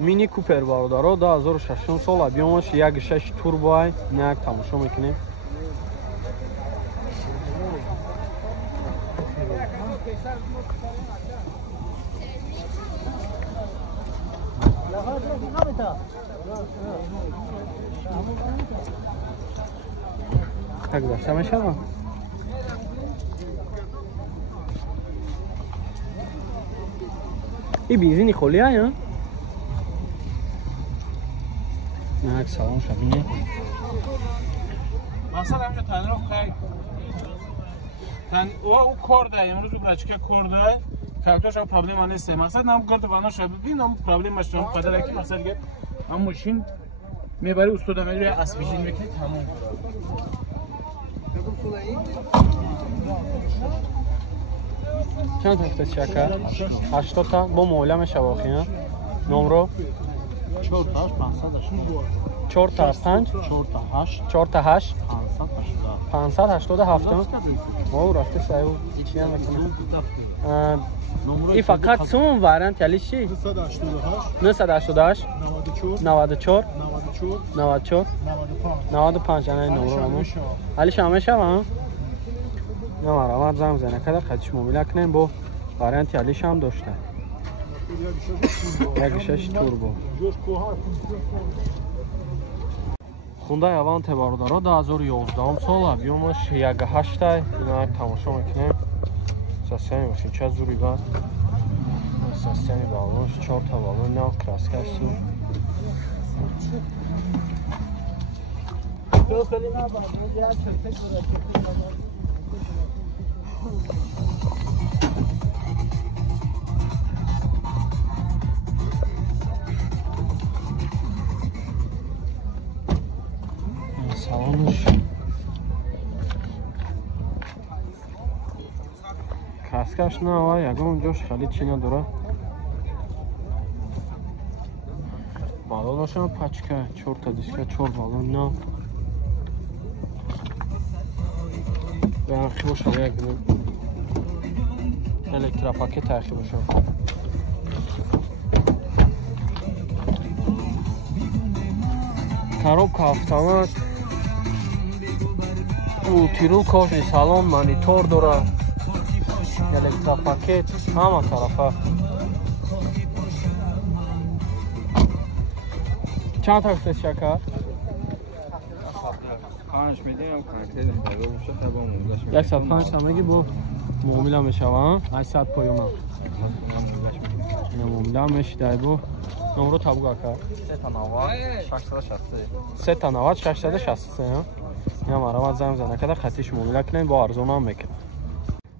Mini Cooper бародаро 2006 сол объемаш 1.6 турбо як тамошо мекунем. Так зашта мешавам. ин бензини холӣ ая? Як салон шабине. Мақсад ҳамҷо танро қай. Тан о корда, имрӯз у бачка корда. Картоша проблема нест. Мақсад нам гурд вано шаб бин нам проблема шам қадар ки мақсад ге ам машин мебари устода мери асбижин мекунӣ тамом. Чанд ҳафта шакар? 80 та бо муоила мешава охина. Номро 4 та 5 4 та 8 587. О, рафта саю чия мекунем. И фақат сум вариант яли чи? 988 94 94 95 ана номро. Али шама мешава? Намарамад занг зана када қатиш мобила кунем бо варианти алиш ҳам дошта. 1.6 турбо. Hyundai Avante бародаро 2011 сол объемаш 1.8 инак тамошо мекунем. Состояние машинча зури бар. Состояние балонш 4 та балон нав краскаш су. Салонш краскаш нава ягон ҷош хали чи надора. Балонашам пачка 4 та диска 4 балон нав. Тархи бошад як электропакет тархи бошад. Коробка автомат. Мультирул кожаный салон, монитор дора. Электропакет ҳама тарафа. Чанд та ҳаст шакар? 5 медем конкретно барош табом 105 ҳамаги бо муомила мешава. 800 поёма. Муомила мешидай бо номро табу ака. 390 663. Я марамат занг зана када қатиш муомила кунем бо арзон ҳам мекунем.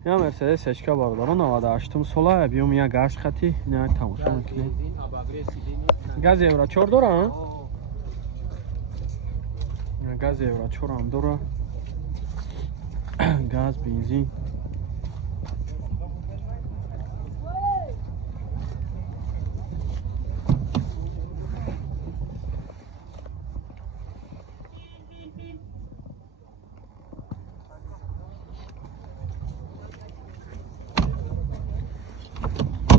Я Mercedes H-ка бародаро 98 сола объем 1.8 хати инак тамошо мекунем. Газ евро 4 дора? Газ евро 4 ҳам дора. Газ, бензин.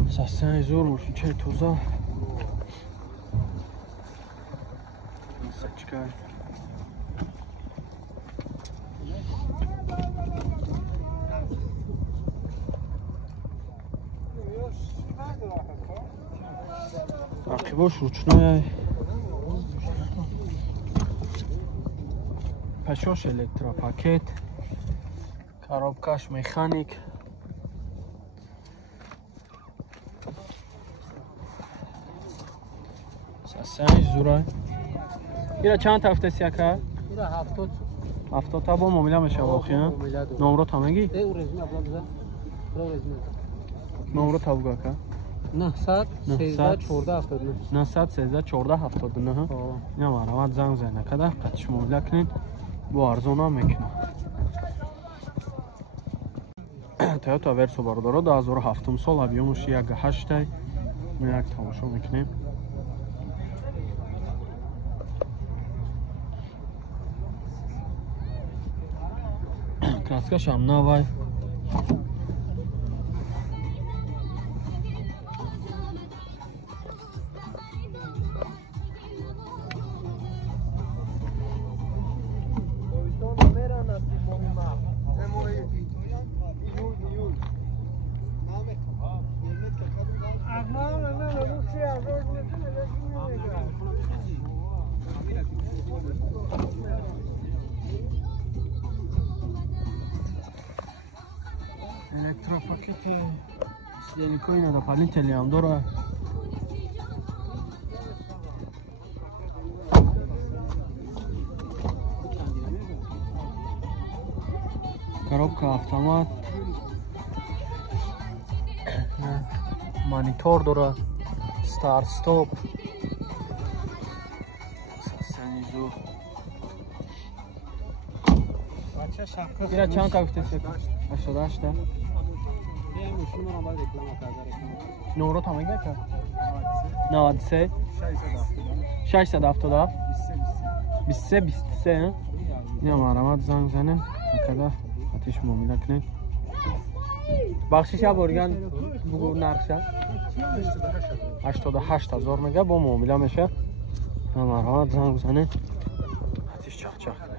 Состояние зор машинчаи тоза. Сачка. Рақибош ручной. Пашош электропакет. Коробкаш механик. Состояние зура. Ира чанд та ҳафта сяка? Ира 70. 70 та бо муомила мешава охина. Номро тамаги? Номро табу ака. 913 14 913 14 79. Я марамат занг зана када қатиш муомила кунем бо арзон ҳам мекунам. Toyota Verso бародаро 2007 сол объемаш 1.8 як тамошо мекунем. Краскаш ҳам навай. Elektropakет silikon da palin teliam dora. Коробка автомат. Монитор дора. Старт стоп. Санизу. Ира чанд кафтеси? 88 та. نورو تمام گرفت 93 670 23 یا مرامت زنگ زنن کدا آتیش معامله کنین بخشش ابرگان بگو نرخش 88000 میگه با معامله میشه یا مرامت زنگ زنن آتیش چخ چخ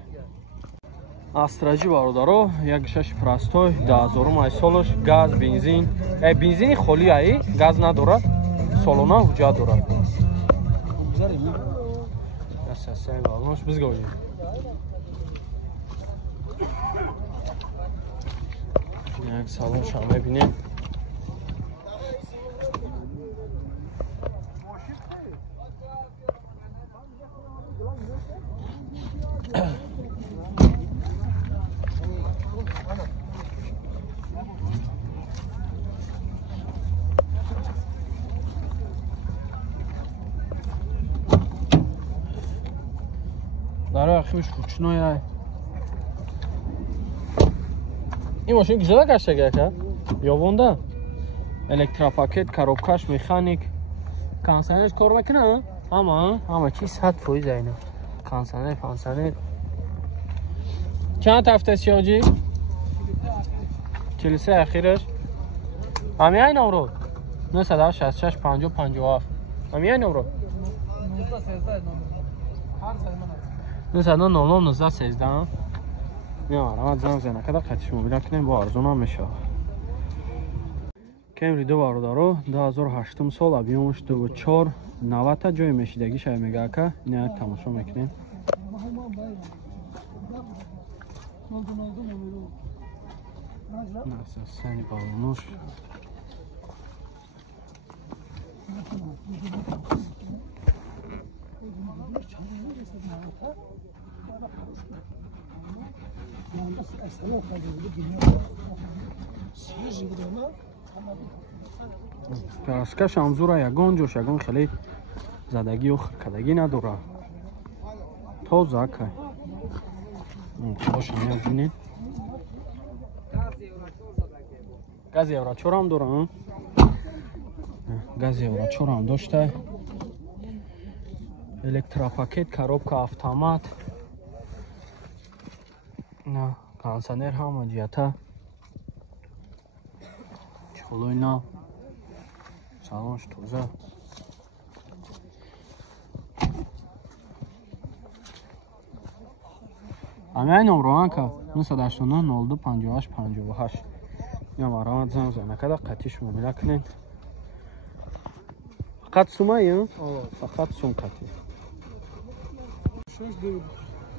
Астраҷи бародаро, як шаш простой, 10000 май солаш, газ, бензин. Бензини холӣ ай, газ надорад, солона ҳуҷҷат дорад. Асасай балош бизгоҷи. Як салон шам мебинем. Дара ахимш ручное. این ماشین گیجه گشته که یا ونده الکتروپاکت коробкаш механик کنسانرش کار میکنه همه چیز 100% اینا کنسانر فانسانر چند هفته است شاجی جلسه اخیرش همین این نمرو 966 50 57 همین این نمرو 913 یا راه زنگ زنه کدا قطعش موبیل کنیم با ارزون میشه کمری دو برادرو 2008 سال ابیومش 24 90 تا جای میشیدگی شای میگه که اینا تماشا میکنیم ناسا سنی بالونوش کاسکش همزورا یگان جوش یگان خیلی زدگی و کدگی نداره تازه که باشه میبینید گاز یورا چور هم داره گاز یورا چور هم داشته الکتروپاکت коробка автомат نه کنسانر هم جیتا چخلوی نه سالانش توزه همه این نمرو که 989 02 58 58 یا مرامت زنگ زنه کده قطیش معامله کنین فقط سومه یا؟ فقط سوم قطی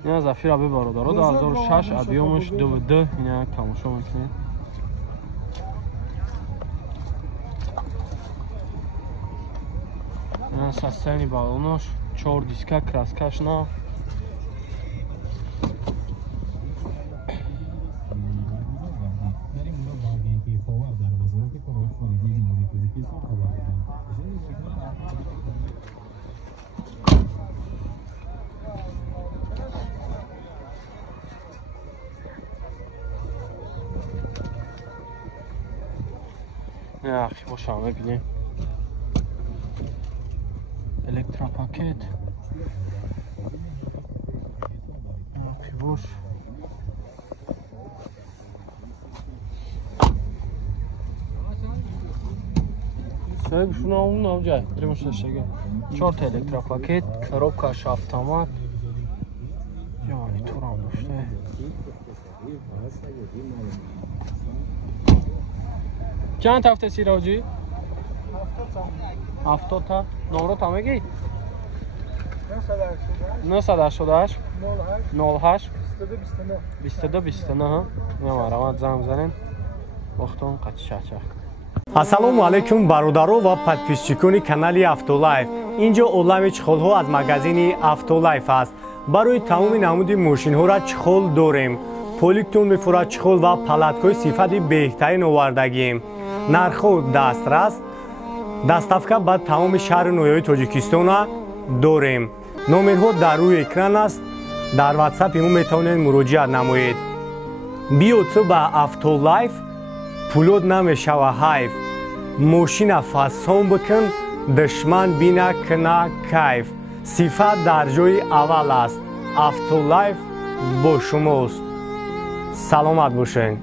این زفیر عبی برادارو 2006 ابیومش 22 اینه تماشا میکنید این سستانی بالونش 4 دیسکا کراسکاش نه نه اخی باشه همه بینیم الکتروپاکت اخی باش سایب شونه اون نام جای دریمش داشته 4 تا الکتروپاکت коробкаш автомат مانیتور هم داشته چند هفته سیراجی؟ 70 تا نمرو تا میگی؟ 988 08 22 29 номер занг занен вақтон қати чачақ. ассалому алайкум бародаро ва подписчикони канали Автолайф. инҷо олами чихолҳо аз магазини Автолайф аст. барои тамоми намуди мошинҳоро чихол дорем. поликтон мефурад чихол ва палаткои сифати беҳтарин овардагием. нархҳо дастрас. доставка ба тамоми шаҳри ноҳияи тоҷикистона дорем. номерҳо дар рӯи экран аст. дар ватсапи мо метавонед муроҷиат намоед. биё ту ба Автолайф, пулод намешава ҳайф. мошина фасон бикун, душман бина кина кайф. сифат дар ҷои аввал аст. Автолайф бо шумост. саломат бошед.